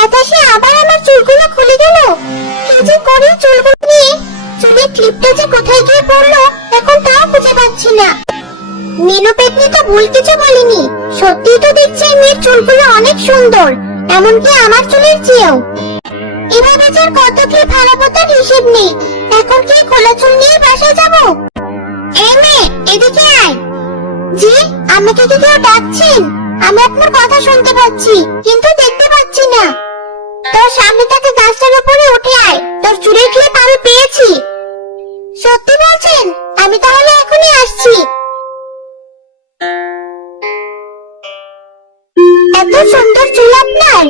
বাতাসে আবার আমার চুলগুলো খুলে গেল। কি যে করি চুলগুলো নিয়ে? চুলের ক্লিপটা যে কোথায় গিয়ে পড়লো এখন তাও খুঁজে পাচ্ছি না। মিনু পেতনি তো ভুল কিছু বলেনি, সত্যিই তো দেখছি এই মেয়ের চুলগুলো অনেক সুন্দর, এমনকি আমার চুলের চেয়েও। এভাবে যার কত ক্লিপ হারাবো তার হিসেব নেই। এখন কি খোলা চুল নিয়ে বাসায় যাবো? এই মেয়ে, এদিকে আয়। জি, আমাকে কি কেউ ডাকছেন? আমি আপনার কথা শুনতে পাচ্ছি কিন্তু দেখতে পাচ্ছি না। তোর সামনে থেকে গাছটার উপরে উঠে আয়, তোর চুলের ক্লিপ আমি পেয়েছি। সত্যি বলছেন? আমি তাহলে এখনই আসছি। এত সুন্দর চুল আপনার।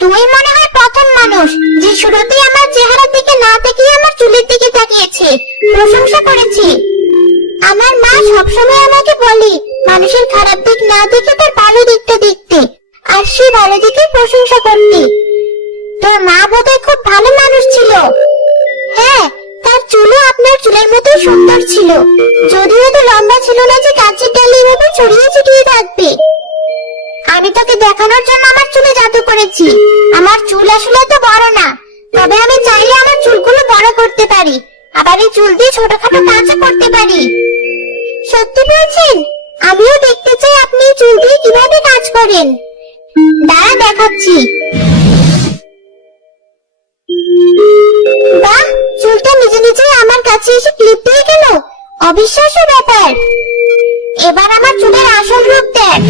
তুই মনে হয় প্রথম মানুষ যে শুরুতেই আমার চেহারার দিকে না তাকিয়ে আমার চুলের দিকে তাকিয়েছে, প্রশংসা করেছে। আমার মা সবসময় আমাকে বলে মানুষের খারাপ দিক না দেখে তার ভালো দিকটা দেখতে, আর সেই ভালো দিকে প্রশংসা করতে। তোর মা বোধহয় খুব ভালো মানুষ ছিল। হ্যাঁ, তার চুলও আপনার চুলের মতো সুন্দর ছিল, যদিও তো লম্বা ছিল না যে গাছের ডালে এভাবে ছড়িয়ে ছিটিয়ে থাকবে। আমি তোকে দেখানোর জন্য আমার চুলে জাদু করেছি। আমার চুল আসলে তো বড় না, তবে আমি চাইলে আমার চুলগুলো বড় করতে পারি, আবার এই চুল দিয়ে ছোটখাটো কাজও করতে পারি। সত্যি বলছেন? আমিও দেখতে চাই আপনি এই চুল দিয়ে কিভাবে কাজ করেন। দাঁড়া, দেখাচ্ছি। বাহ, চুলটা নিজে নিজেই আমার কাছে এসে ক্লিপ দিয়ে গেল। অবিশ্বাস্য ব্যাপার। এবার আমার চুলের আসল রূপ দেখ।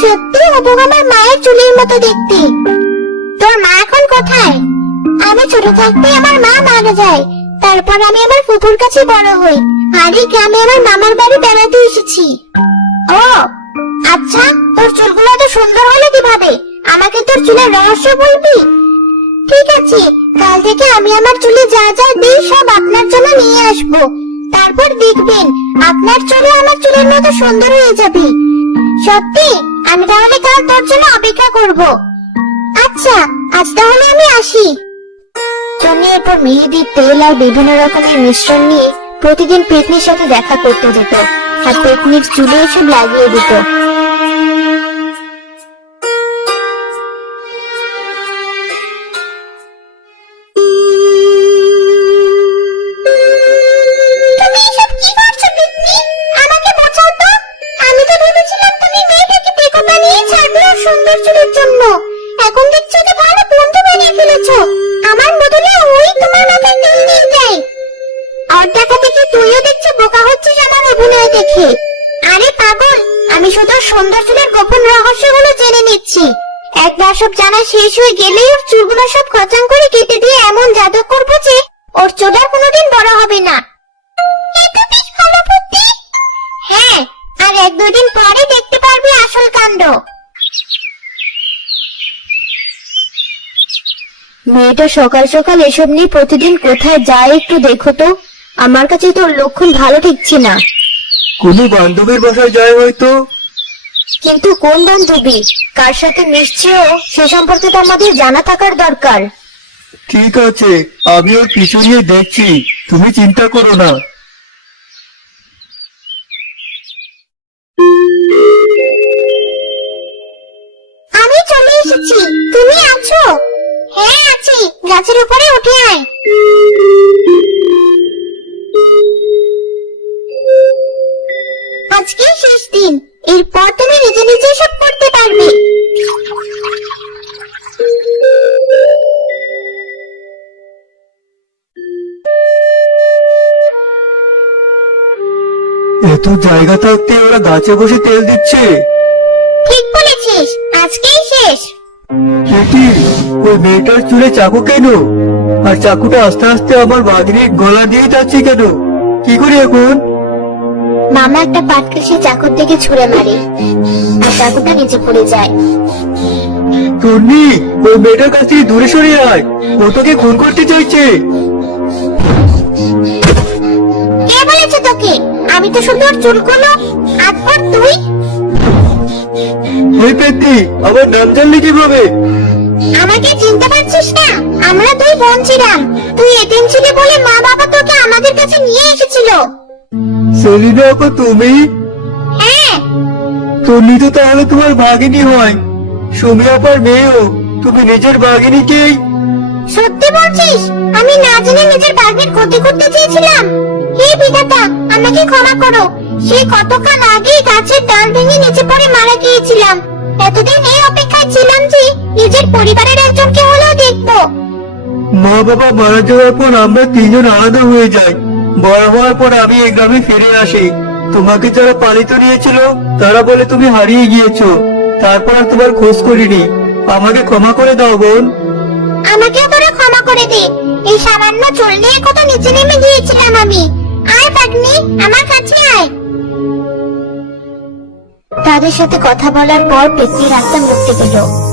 সত্যি হুবহু আমার মায়ের চুলের মতো দেখতে। তোর মা এখন কোথায়? আমি ছোট থাকতে আমার মা মারা যায়, তারপর আমি আমার ফুফুর কাছে বড় হই, আর এই গ্রামে আমার মামার বাড়ি বেড়াতে এসেছি। ও আচ্ছা, তোর চুলগুলো এত সুন্দর হলো কিভাবে? আমাকে তোর চুলের রহস্য বলবি? ঠিক আছে, কাল থেকে আমি আমার চুলে যা যা দিই সব আপনার জন্য নিয়ে আসবো। তারপর দেখবেন আপনার চুলও আমার চুলের মতো সুন্দর হয়ে যাবে। সত্যি? আমি তাহলে কাল তোর জন্য অপেক্ষা করব। আচ্ছা, আজ তাহলে আমি আসি। টনি এরপর মেহেদির তেল আর বিভিন্ন রকমের মিশ্রণ নিয়ে প্রতিদিন পেতনির সাথে দেখা করতে যেত, আর পেতনির চুলে এসব লাগিয়ে দিত। সুন্দর চুলের জন্য এখন দেখছি যে ভালো বন্ধু বানিয়ে ফেলেছো। আমার বদলে ওই তোমার মাথায় তেল দিয়ে দেয়। আর দেখা দেখি তুইও দেখছি বোকা হচ্ছিস আমার অভিনয় দেখে। আরে পাগল, আমি শুধু সুন্দর চুলের গোপন রহস্যগুলো জেনে নিচ্ছি। একবার সব জানা শেষ হয়ে গেলেই ওর চুলগুলো সব খচাং করে কেটে দিয়ে এমন জাদু করবো যে ওর চুল আর কোনোদিন বড় হবে না। এটা বেশ ভালো বুদ্ধি। হ্যাঁ, আর 1-2 দিন পরে দেখতে পারবি আসল কাণ্ড। মেয়েটা সকাল সকাল এসব নিয়ে প্রতিদিন কোথায় যায় একটু দেখো তো। আমার কাছে তোর লক্ষণ ভালো ঠেকছে না। কোনো বান্ধবীর বাসায় যায় হয়তো। কিন্তু কোন বান্ধবী, কার সাথে মিশছেও সে সম্পর্কে তো আমাদের জানা থাকার দরকার। ঠিক আছে, আমি ওর পিছু নিয়ে দেখছি, তুমি চিন্তা করো না। আমি চলে এসেছি, তুমি আছো? হ্যাঁ আছি, গাছের উপরে উঠে আয়। আজকে শেষ দিন, এরপর তুমি নিজে নিজে সব করতে পারবে। এত জায়গা থাকতে ওরা গাছে বসে তেল দিচ্ছে। ঠিক বলেছিস, আজকেই শেষ। কি ওই মেয়েটার চুলে চাকু কেন? আর চাকুটা আস্তে আস্তে আমার বাগিনীর গলা দিয়ে যাচ্ছে কেন? কি করি এখন? মামা একটা পাটকেল সে চাকুর থেকে ছুঁড়ে মারে, আর চাকুটা নিচে পড়ে যায়। টনি, ওই মেয়েটার কাছ থেকে দূরে সরে আয়, ও তোকে খুন করতে চাইছে। কে বলেছে তোকে? আমি তো শুধু ওর চুলগুলো। আজপর তুই এই পেতনি, আমার নাম জানলি কিভাবে? আমাকে চিনতে পারছিস না? আমরা দুই বোন ছিলাম, তুই এতিম ছিলি বলে মা বাবা তোকে আমাদের কাছে নিয়ে এসেছিল। সেলিনা আপা তুমি? হ্যাঁ। টনি তো তাহলে তোমার ভাগিনী হয়। সুমি আপার মেয়েও। তুমি নিজের বাঘিনীকেই। সত্যি বলছিস? আমি না জেনে নিজের বাঘের ক্ষতি করতে চেয়েছিলাম। হে বিধাতা, আমাকে ক্ষমা করো। সেই কতকাল আগে গাছের ডাল ভেঙে নিচে পড়ে মারা গিয়েছিলাম। এতদিন এই অপেক্ষায় ছিলাম যে নিজের পরিবারের একজনকে হলেও দেখবো। মা বাবা মারা যাওয়ার পর আমরা তিনজন আলাদা হয়ে যাই। বড় হওয়ার পর আমি এই গ্রামে ফিরে আসি। তোমাকে যারা পালিত নিয়েছিল তারা বলে তুমি হারিয়ে গিয়েছো। তারপর আর তোমার খোঁজ করিনি। আমাকে ক্ষমা করে দাও বোন। আমাকেও তোরা ক্ষমা করে দে। এই সামান্য চুল নিয়ে কত নিচে নেমে গিয়েছিলাম আমি। আয় ভাগ্নি, আমার কাছে আয়। তাদের সাথে কথা বলার পর পেতনির আত্মা মুক্তি পেল।